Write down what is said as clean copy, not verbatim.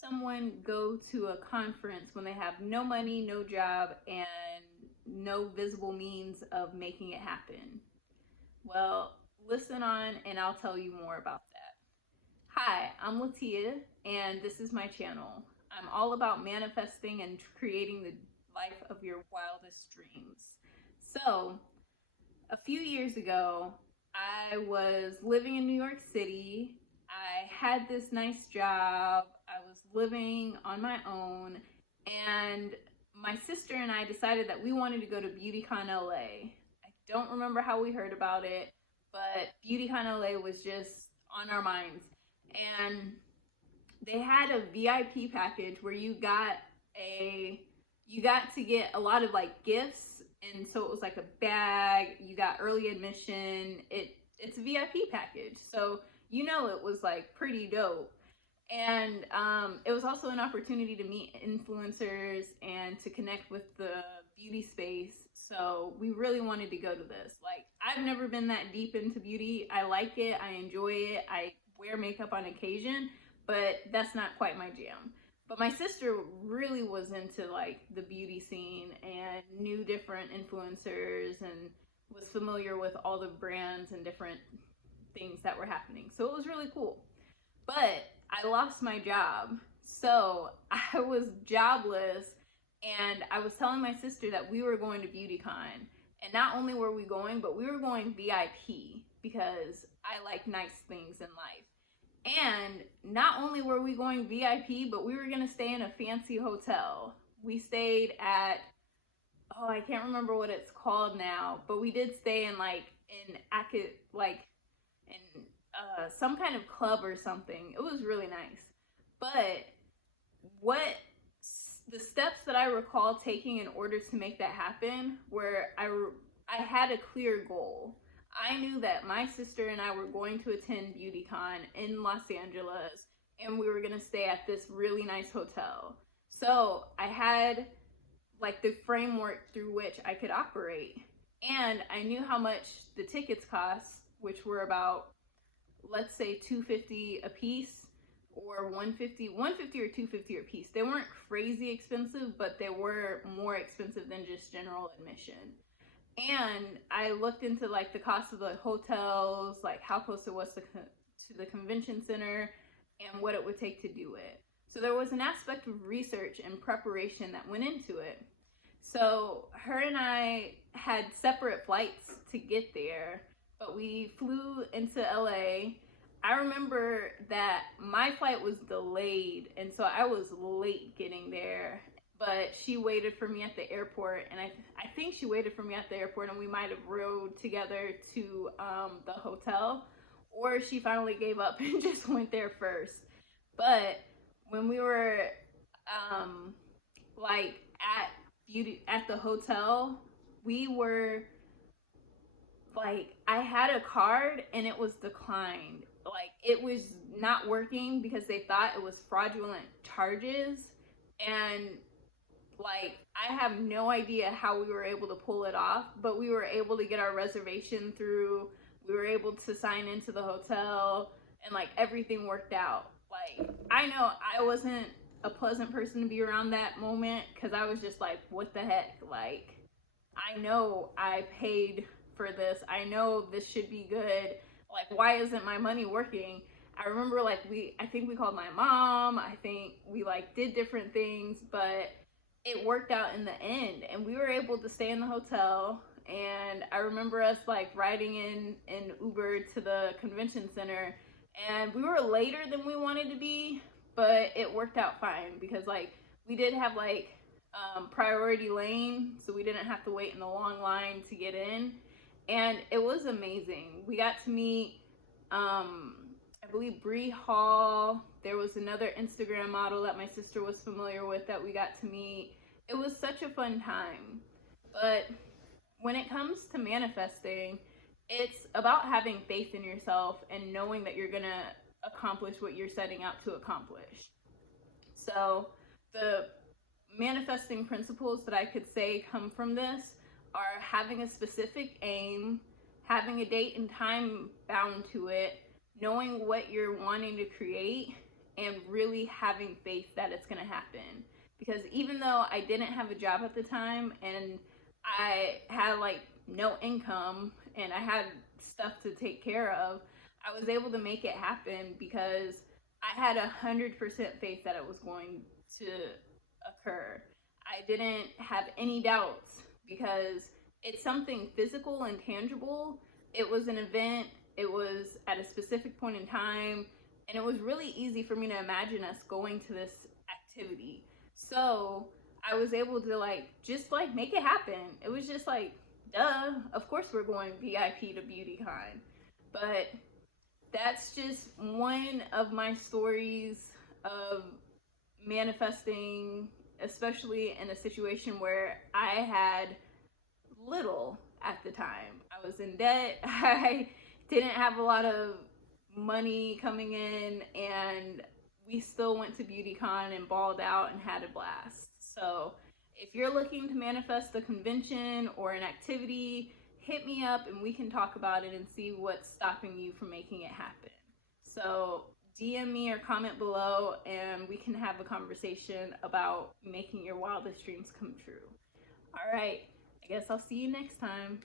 someone go to a conference when they have no money, no job, and no visible means of making it happen? Well, listen on and I'll tell you more about that. Hi, I'm Latia, and this is my channel. I'm all about manifesting and creating the life of your wildest dreams. So, a few years ago, I was living in New York City. I had this nice job. I was living on my own, and my sister and I decided that we wanted to go to BeautyCon LA. I don't remember how we heard about it, but BeautyCon LA was just on our minds. And they had a VIP package where you got to get a lot of like gifts, and so it was like a bag, you got early admission. It's a VIP package, so you know it was like pretty dope. And it was also an opportunity to meet influencers and to connect with the beauty space. So we really wanted to go to this. Like, I've never been that deep into beauty. I like it, I enjoy it, I wear makeup on occasion, but that's not quite my jam. But my sister really was into like the beauty scene and knew different influencers and was familiar with all the brands and different things that were happening. So it was really cool. But I lost my job. So I was jobless, and I was telling my sister that we were going to BeautyCon. And not only were we going, but we were going VIP because I like nice things in life. And not only were we going VIP, but we were going to stay in a fancy hotel. We stayed at, oh, I can't remember what it's called now, but we did stay in some kind of club or something. It was really nice. But the steps that I recall taking in order to make that happen were I had a clear goal. I knew that my sister and I were going to attend BeautyCon in Los Angeles, and we were going to stay at this really nice hotel. So I had like the framework through which I could operate. And I knew how much the tickets cost, which were about, let's say, $250 a piece, or $150 or $250 a piece. They weren't crazy expensive, but they were more expensive than just general admission. And I looked into like the cost of the hotels, like how close it was to the convention center, and what it would take to do it. So there was an aspect of research and preparation that went into it. So her and I had separate flights to get there, but we flew into LA. I remember that my flight was delayed, and so I was late getting there. But she waited for me at the airport, and I think she waited for me at the airport, and we might have rode together to the hotel, or she finally gave up and just went there first. But when we were like at the hotel, we were like, I had a card and it was declined. Like, it was not working because they thought it was fraudulent charges, and like, I have no idea how we were able to pull it off, but we were able to get our reservation through. We were able to sign into the hotel, and like everything worked out. Like, I know I wasn't a pleasant person to be around that moment, because I was just like, what the heck? Like, I know I paid for this. I know this should be good. Like, why isn't my money working? I remember like I think we called my mom. I think we like did different things, but it worked out in the end, and we were able to stay in the hotel. And I remember us like riding in Uber to the convention center, and we were later than we wanted to be, but it worked out fine because like we did have like priority lane, so we didn't have to wait in the long line to get in. And it was amazing. We got to meet I believe Bree Hall. There was another Instagram model that my sister was familiar with that we got to meet. It was such a fun time. But when it comes to manifesting, it's about having faith in yourself and knowing that you're gonna accomplish what you're setting out to accomplish. So the manifesting principles that I could say come from this are having a specific aim, having a date and time bound to it, knowing what you're wanting to create, and really having faith that it's going to happen. Because even though I didn't have a job at the time and I had like no income and I had stuff to take care of, I was able to make it happen because I had 100% faith that it was going to occur. I didn't have any doubts because it's something physical and tangible. It was an event, it was at a specific point in time, and it was really easy for me to imagine us going to this activity. So I was able to just make it happen. It was just like, duh, of course we're going VIP to BeautyCon. But that's just one of my stories of manifesting, especially in a situation where I had little at the time. I was in debt. I didn't have a lot of money coming in, and we still went to BeautyCon and balled out and had a blast. So if you're looking to manifest a convention or an activity, hit me up and we can talk about it and see what's stopping you from making it happen. So DM me or comment below and we can have a conversation about making your wildest dreams come true. All right, I guess I'll see you next time.